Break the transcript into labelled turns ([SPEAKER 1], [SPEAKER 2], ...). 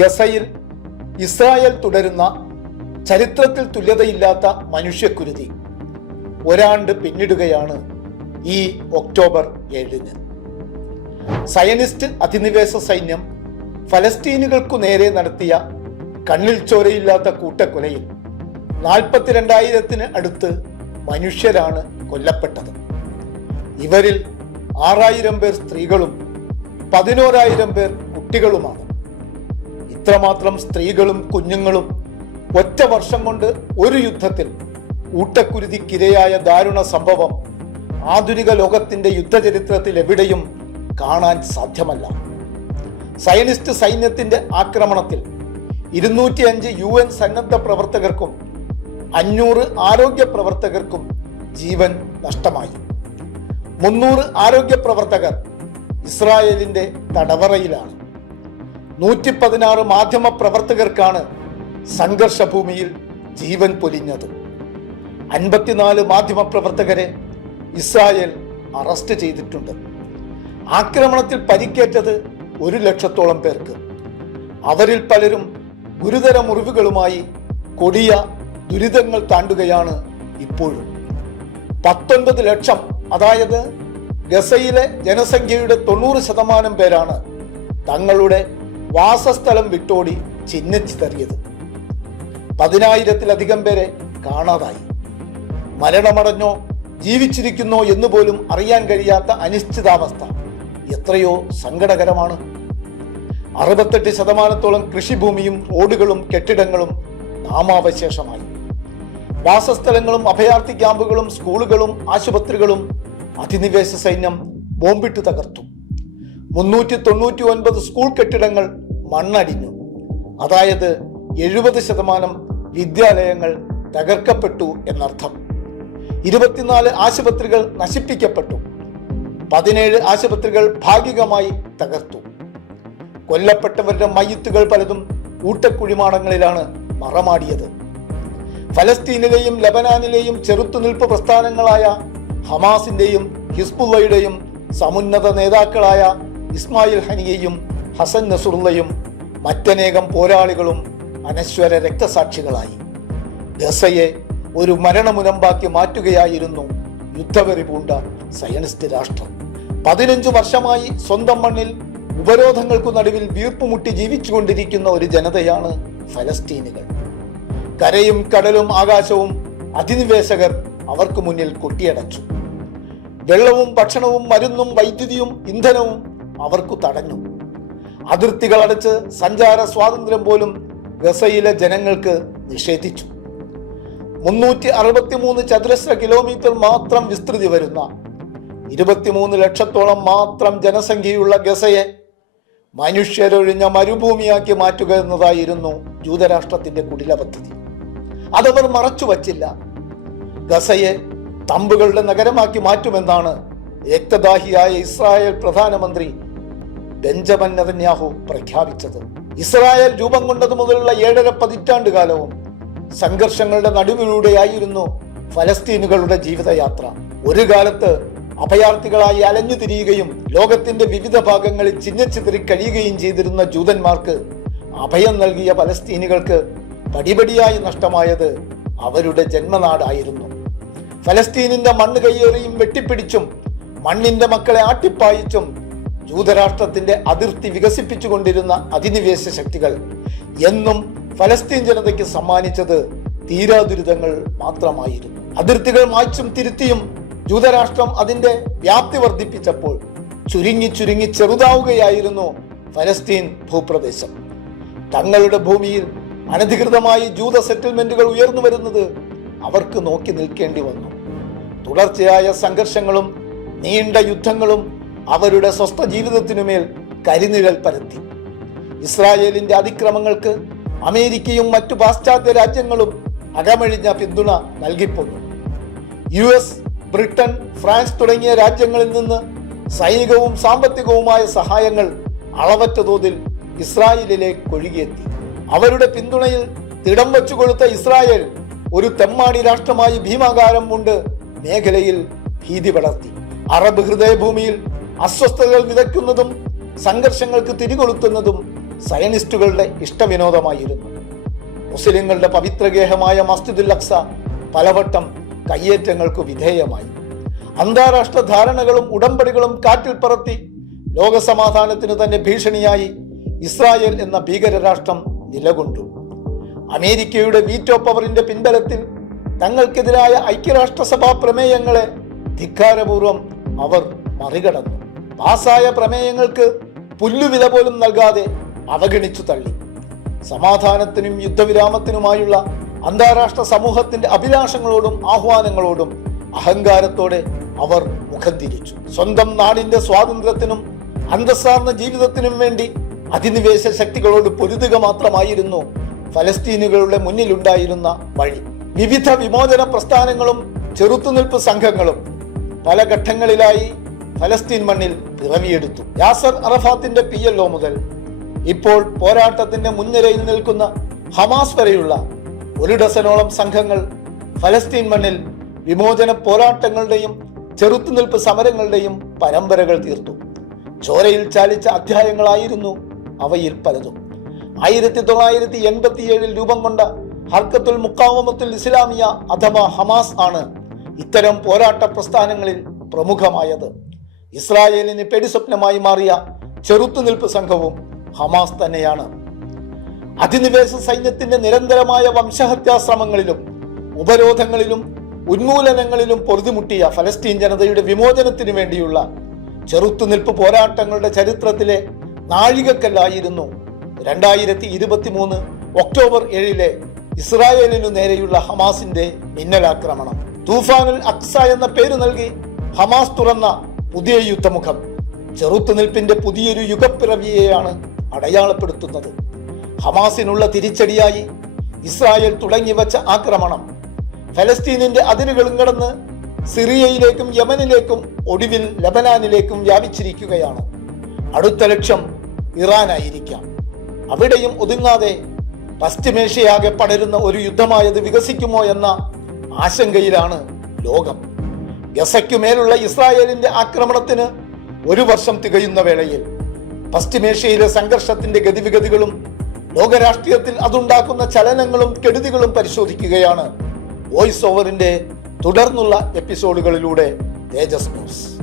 [SPEAKER 1] ഗസയിൽ ഇസ്രായേൽ തുടരുന്ന ചരിത്രത്തിൽ തുല്യതയില്ലാത്ത മനുഷ്യക്കുരുതി. ഒരാണ്ട് പിന്നിടുകയാണ് ഈ ഒക്ടോബർ ഏഴിന്. സയനിസ്റ്റ് അധിനിവേശ സൈന്യം ഫലസ്തീനുകൾക്കു നേരെ നടത്തിയ കണ്ണിൽ ചോരയില്ലാത്ത കൂട്ടക്കൊലയിൽ നാൽപ്പത്തിരണ്ടായിരത്തിന് അടുത്ത് മനുഷ്യരാണ് കൊല്ലപ്പെട്ടത്. ഇവരിൽ ആറായിരം പേർ സ്ത്രീകളും പതിനോരായിരം പേർ കുട്ടികളുമാണ്. ഇത്രമാത്രം സ്ത്രീകളും കുഞ്ഞുങ്ങളും ഒറ്റ വർഷം കൊണ്ട് ഒരു യുദ്ധത്തിൽ ഊട്ടക്കുരുതിക്കിരയായ ദാരുണ സംഭവം ആധുനിക ലോകത്തിന്റെ യുദ്ധചരിത്രത്തിൽ എവിടെയും കാണാൻ സാധ്യമല്ല. സയനിസ്റ്റ് സൈന്യത്തിന്റെ ആക്രമണത്തിൽ ഇരുന്നൂറ്റിയഞ്ച് യു എൻ സന്നദ്ധ പ്രവർത്തകർക്കും അഞ്ഞൂറ് ആരോഗ്യ പ്രവർത്തകർക്കും ജീവൻ നഷ്ടമായി. മുന്നൂറ് ആരോഗ്യ പ്രവർത്തകർ ഇസ്രായേലിന്റെ തടവറയിലാണ്. നൂറ്റി പതിനാറ് മാധ്യമ പ്രവർത്തകർക്കാണ് സംഘർഷഭൂമിയിൽ ജീവൻ പൊലിഞ്ഞത്. അൻപത്തിനാല് മാധ്യമ പ്രവർത്തകരെ ഇസ്രായേൽ അറസ്റ്റ് ചെയ്തിട്ടുണ്ട്. ആക്രമണത്തിൽ പരിക്കേറ്റത് ഒരു ലക്ഷത്തോളം പേർക്ക്. അവരിൽ പലരും ഗുരുതര മുറിവുകളുമായി കൊടിയ ദുരിതങ്ങൾ താണ്ടുകയാണ് ഇപ്പോഴും. പത്തൊൻപത് ലക്ഷം അതായത് ഗസയിലെ ജനസംഖ്യയുടെ തൊണ്ണൂറ് ശതമാനം പേരാണ് തങ്ങളുടെ വാസസ്ഥലം വിട്ടോടി ചിഹ്നിച്ചിതറിയത് പതിനായിരത്തിലധികം പേരെ കാണാതായി. മരണമടഞ്ഞോ ജീവിച്ചിരിക്കുന്നോ എന്ന് പോലും അറിയാൻ കഴിയാത്ത അനിശ്ചിതാവസ്ഥ എത്രയോ സങ്കടകരമാണ്. അറുപത്തെട്ട് ശതമാനത്തോളം കൃഷിഭൂമിയും റോഡുകളും കെട്ടിടങ്ങളും നാമാവശേഷമായി. വാസസ്ഥലങ്ങളും അഭയാർത്ഥി ക്യാമ്പുകളും സ്കൂളുകളും ആശുപത്രികളും അധിനിവേശ സൈന്യം ബോംബിട്ട് തകർത്തു. മുന്നൂറ്റി തൊണ്ണൂറ്റി ഒൻപത് സ്കൂൾ കെട്ടിടങ്ങൾ മണ്ണടിഞ്ഞു. അതായത് എഴുപത് ശതമാനം വിദ്യാലയങ്ങൾ തകർക്കപ്പെട്ടു എന്നർത്ഥം. ഇരുപത്തിനാല് ആശുപത്രികൾ നശിപ്പിക്കപ്പെട്ടു. പതിനേഴ് ആശുപത്രികൾ ഭാഗികമായി തകർത്തു. കൊല്ലപ്പെട്ടവരുടെ മയ്യത്തുകൾ പലതും ഊട്ടക്കുഴിമാടങ്ങളിലാണ് മറമാടിയത്. ഫലസ്തീനിലെയും ലബനാനിലെയും ചെറുത്തുനിൽപ്പ് പ്രസ്ഥാനങ്ങളായ ഹമാസിന്റെയും ഹിസ്ബുള്ളയുടെയും സമുന്നത നേതാക്കളായ ഇസ്മായിൽ ഹനിയയും ഹസൻ നസുറുള്ളയും മറ്റനേകം പോരാളികളും അനശ്വര രക്തസാക്ഷികളായി. ഗസയെ ഒരു മരണമുനമ്പാക്കി മാറ്റുകയായിരുന്നു യുദ്ധവെറി പൂണ്ട സയനിസ്റ്റ് രാഷ്ട്രം. പതിനഞ്ചു വർഷമായി സ്വന്തം മണ്ണിൽ ഉപരോധങ്ങൾക്കു നടുവിൽ വീർപ്പുമുട്ടി ജീവിച്ചുകൊണ്ടിരിക്കുന്ന ഒരു ജനതയാണ് ഫലസ്തീനുകൾ. കരയും കടലും ആകാശവും അധിനിവേശകർ അവർക്ക് മുന്നിൽ കൊട്ടിയടച്ചു. വെള്ളവും ഭക്ഷണവും മരുന്നും വൈദ്യുതിയും ഇന്ധനവും അവർക്കു തടഞ്ഞു. അതിർത്തികൾ അടച്ച് സഞ്ചാര സ്വാതന്ത്ര്യം പോലും ഗസയിലെ ജനങ്ങൾക്ക് നിഷേധിച്ചു. മുന്നൂറ്റി അറുപത്തിമൂന്ന് ചതുരശ്ര കിലോമീറ്റർ മാത്രം വിസ്തൃതി വരുന്ന ഇരുപത്തിമൂന്ന് ലക്ഷത്തോളം മാത്രം ജനസംഖ്യയുള്ള ഗസയെ മനുഷ്യരൊഴിഞ്ഞ മരുഭൂമിയാക്കി മാറ്റുക എന്നതായിരുന്നു ജൂതരാഷ്ട്രത്തിന്റെ കുടില പദ്ധതി. അതവർ മറച്ചു വച്ചില്ല. ഗസയെ തമ്പുകളുടെ നഗരമാക്കി മാറ്റുമെന്നാണ് രക്തദാഹിയായ ഇസ്രായേൽ പ്രധാനമന്ത്രി ബെഞ്ചമിൻ നെതന്യാഹു പ്രഖ്യാപിച്ചത്. ഇസ്രായേൽ രൂപം കൊണ്ടതു മുതലുള്ള ഏഴര പതിറ്റാണ്ട് കാലവും സംഘർഷങ്ങളുടെ നടുവിലൂടെയായിരുന്നു ഫലസ്തീനുകളുടെ ജീവിതയാത്ര. ഒരു കാലത്ത് അഭയാർത്ഥികളായി അലഞ്ഞു തിരിയുകയും ലോകത്തിന്റെ വിവിധ ഭാഗങ്ങളിൽ ചിഹ്നച്ചിതറി കഴിയുകയും ചെയ്തിരുന്ന ജൂതന്മാർക്ക് അഭയം നൽകിയ ഫലസ്തീനികൾക്ക് പടിപടിയായി നഷ്ടമായത് അവരുടെ ജന്മനാടായിരുന്നു. ഫലസ്തീനിന്റെ മണ്ണ് കയ്യേറിയും വെട്ടിപ്പിടിച്ചും മണ്ണിന്റെ മക്കളെ ആട്ടിപ്പായിച്ചും ജൂതരാഷ്ട്രത്തിന്റെ അതിർത്തി വികസിപ്പിച്ചുകൊണ്ടിരുന്ന അധിനിവേശ ശക്തികൾ. എന്നും ഫലസ്തീൻ ജനതയ്ക്ക് സമ്മാനിച്ചത് തീരാദുരിതങ്ങൾ മാത്രമായിരുന്നു. അതിർത്തികൾ മായ്ച്ചും തിരുത്തിയും ജൂതരാഷ്ട്രം അതിന്റെ വ്യാപ്തി വർദ്ധിപ്പിച്ചപ്പോൾ ചുരുങ്ങി ചുരുങ്ങി ചെറുതാവുകയായിരുന്നു ഫലസ്തീൻ ഭൂപ്രദേശം. തങ്ങളുടെ ഭൂമിയിൽ അനധികൃതമായി ജൂത സെറ്റിൽമെന്റുകൾ ഉയർന്നു വരുന്നത് അവർക്ക് നോക്കി നിൽക്കേണ്ടി വന്നു. തുടർച്ചയായ സംഘർഷങ്ങളും നീണ്ട യുദ്ധങ്ങളും അവരുടെ സ്വസ്ഥ ജീവിതത്തിനുമേൽ കരിനിഴൽ പരത്തി. ഇസ്രായേലിന്റെ അതിക്രമങ്ങൾക്ക് അമേരിക്കയും മറ്റു പാശ്ചാത്യ രാജ്യങ്ങളും അകമഴിഞ്ഞ പിന്തുണ നൽകിപ്പോന്നു. യു എസ് ബ്രിട്ടൻ ഫ്രാൻസ് തുടങ്ങിയ രാജ്യങ്ങളിൽ നിന്ന് സൈനികവും സാമ്പത്തികവുമായ സഹായങ്ങൾ അളവറ്റ തോതിൽ ഇസ്രായേലിലേക്ക് ഒഴുകിയെത്തി. അവരുടെ പിന്തുണയിൽ തിടം വച്ചു കൊടുത്ത ഇസ്രായേൽ ഒരു തെമ്മാടി രാഷ്ട്രമായി ഭീമാകാരം കൊണ്ട് മേഖലയിൽ ഭീതി പടർത്തി. അറബ് ഹൃദയഭൂമിയിൽ അസ്വസ്ഥതകൾ വിതയ്ക്കുന്നതും സംഘർഷങ്ങൾക്ക് തിരികൊളുത്തുന്നതും സയനിസ്റ്റുകളുടെ ഇഷ്ടവിനോദമായിരുന്നു. മുസ്ലിങ്ങളുടെ പവിത്രഗേഹമായ മസ്ജിദുൽ അക്സ പലവട്ടം കയ്യേറ്റങ്ങൾക്ക് വിധേയമായി. അന്താരാഷ്ട്ര ധാരണകളും ഉടമ്പടികളും കാറ്റിൽ പറത്തി ലോകസമാധാനത്തിന് തന്നെ ഭീഷണിയായി ഇസ്രായേൽ എന്ന ഭീകരരാഷ്ട്രം നിലകൊണ്ടു. അമേരിക്കയുടെ വീറ്റോ പവറിന്റെ പിൻബലത്തിൽ തങ്ങൾക്കെതിരായ ഐക്യരാഷ്ട്രസഭാ പ്രമേയങ്ങളെ ധിക്കാരപൂർവം അവർ മറികടന്നു. പാസായ പ്രമേയങ്ങൾക്ക് പുല്ലുവില പോലും നൽകാതെ അവഗണിച്ചു തള്ളി. സമാധാനത്തിനും യുദ്ധവിരാമത്തിനുമായുള്ള അന്താരാഷ്ട്ര സമൂഹത്തിന്റെ അഭിലാഷങ്ങളോടും ആഹ്വാനങ്ങളോടും അഹങ്കാരത്തോടെ അവർ മുഖം തിരിച്ചു. സ്വന്തം നാടിന്റെ സ്വാതന്ത്ര്യത്തിനും അന്തസ്സാർന്ന ജീവിതത്തിനും വേണ്ടി അധിനിവേശ ശക്തികളോട് പൊരുതുക മാത്രമായിരുന്നു ഫലസ്തീനുകളുടെ മുന്നിലുണ്ടായിരുന്ന വഴി. വിവിധ വിമോചന പ്രസ്ഥാനങ്ങളും ചെറുത്തുനിൽപ്പ് സംഘങ്ങളും പല ഘട്ടങ്ങളിലായി ഫലസ്തീൻ മണ്ണിൽ ഇറങ്ങിയെടുത്തു. യാസർ അറഫാത്തിന്റെ പി എൽ ഒ മുതൽ ഇപ്പോൾ പോരാട്ടത്തിന്റെ മുൻനിരയിൽ നിൽക്കുന്ന ഹമാസ് വരെയുള്ള ഒരു ഡസനോളം സംഘങ്ങൾ ഫലസ്തീൻ മണ്ണിൽ വിമോചന പോരാട്ടങ്ങളുടെയും ചെറുത്തുനിൽപ്പ് സമരങ്ങളുടെയും പരമ്പരകൾ തീർത്തു. ചോരയിൽ ചാലിച്ച അധ്യായങ്ങളായിരുന്നു അവയിൽ പലതും. ആയിരത്തി തൊള്ളായിരത്തി എൺപത്തിയേഴിൽ രൂപം കൊണ്ട ഹർക്കത്തുൽ മുക്കാവമത്തുൽ ഇസ്ലാമിയ അഥവാ ഹമാസ് ആണ് ഇത്തരം പോരാട്ട പ്രസ്ഥാനങ്ങളിൽ പ്രമുഖമായത്. ഇസ്രായേലിന് പെടിസ്വപ്നമായി മാറിയ ചെറുത്തുനിൽപ്പ് സംഘവും ഹമാസ് തന്നെയാണ്. അധിനിവേശ സൈന്യത്തിന്റെ നിരന്തരമായ വംശഹത്യാശ്രമങ്ങളിലും ഉപരോധങ്ങളിലും ഉന്മൂലനങ്ങളിലും പൊറുതിമുട്ടിയ ഫലസ്തീൻ ജനതയുടെ വിമോചനത്തിനു വേണ്ടിയുള്ള ചെറുത്തുനിൽപ്പ് പോരാട്ടങ്ങളുടെ ചരിത്രത്തിലെ നാഴികക്കല്ലായിരുന്നു രണ്ടായിരത്തി ഇരുപത്തി മൂന്ന് ഒക്ടോബർ ഏഴിലെ ഇസ്രായേലിനു നേരെയുള്ള ഹമാസിന്റെ മിന്നലാക്രമണം. തൂഫാനുൽ അക്സ എന്ന പേര് നൽകി ഹമാസ് തുറന്ന പുതിയ യുദ്ധമുഖം ചെറുത്തുനിൽപ്പിന്റെ പുതിയൊരു യുഗപ്പിറവിയെയാണ് അടയാളപ്പെടുത്തുന്നത്. ഹമാസിനുള്ള തിരിച്ചടിയായി ഇസ്രായേൽ തുടങ്ങിവച്ച ആക്രമണം ഫലസ്തീനിന്റെ അതിരുകളും കടന്ന് സിറിയയിലേക്കും യമനിലേക്കും ഒടുവിൽ ലബനാനിലേക്കും വ്യാപിച്ചിരിക്കുകയാണ്. അടുത്ത ലക്ഷ്യം ഇറാനായിരിക്കാം. അവിടെയും ഒതുങ്ങാതെ പശ്ചിമേഷ്യയാകെ പടരുന്ന ഒരു യുദ്ധമായത് വികസിക്കുമോ എന്ന ആശങ്കയിലാണ് ലോകം. ഗസയ്ക്കുമേലുള്ള ഇസ്രായേലിന്റെ ആക്രമണത്തിന് ഒരു വർഷം തികയുന്ന വേളയിൽ പശ്ചിമേഷ്യയിലെ സംഘർഷത്തിന്റെ ഗതിവിഗതികളും ലോകരാഷ്ട്രീയത്തിൽ അതുണ്ടാക്കുന്ന ചലനങ്ങളും കെടുതികളും പരിശോധിക്കുകയാണ് വോയിസ് ഓവറിന്റെ തുടർന്നുള്ള എപ്പിസോഡുകളിലൂടെ തേജസ് ന്യൂസ്.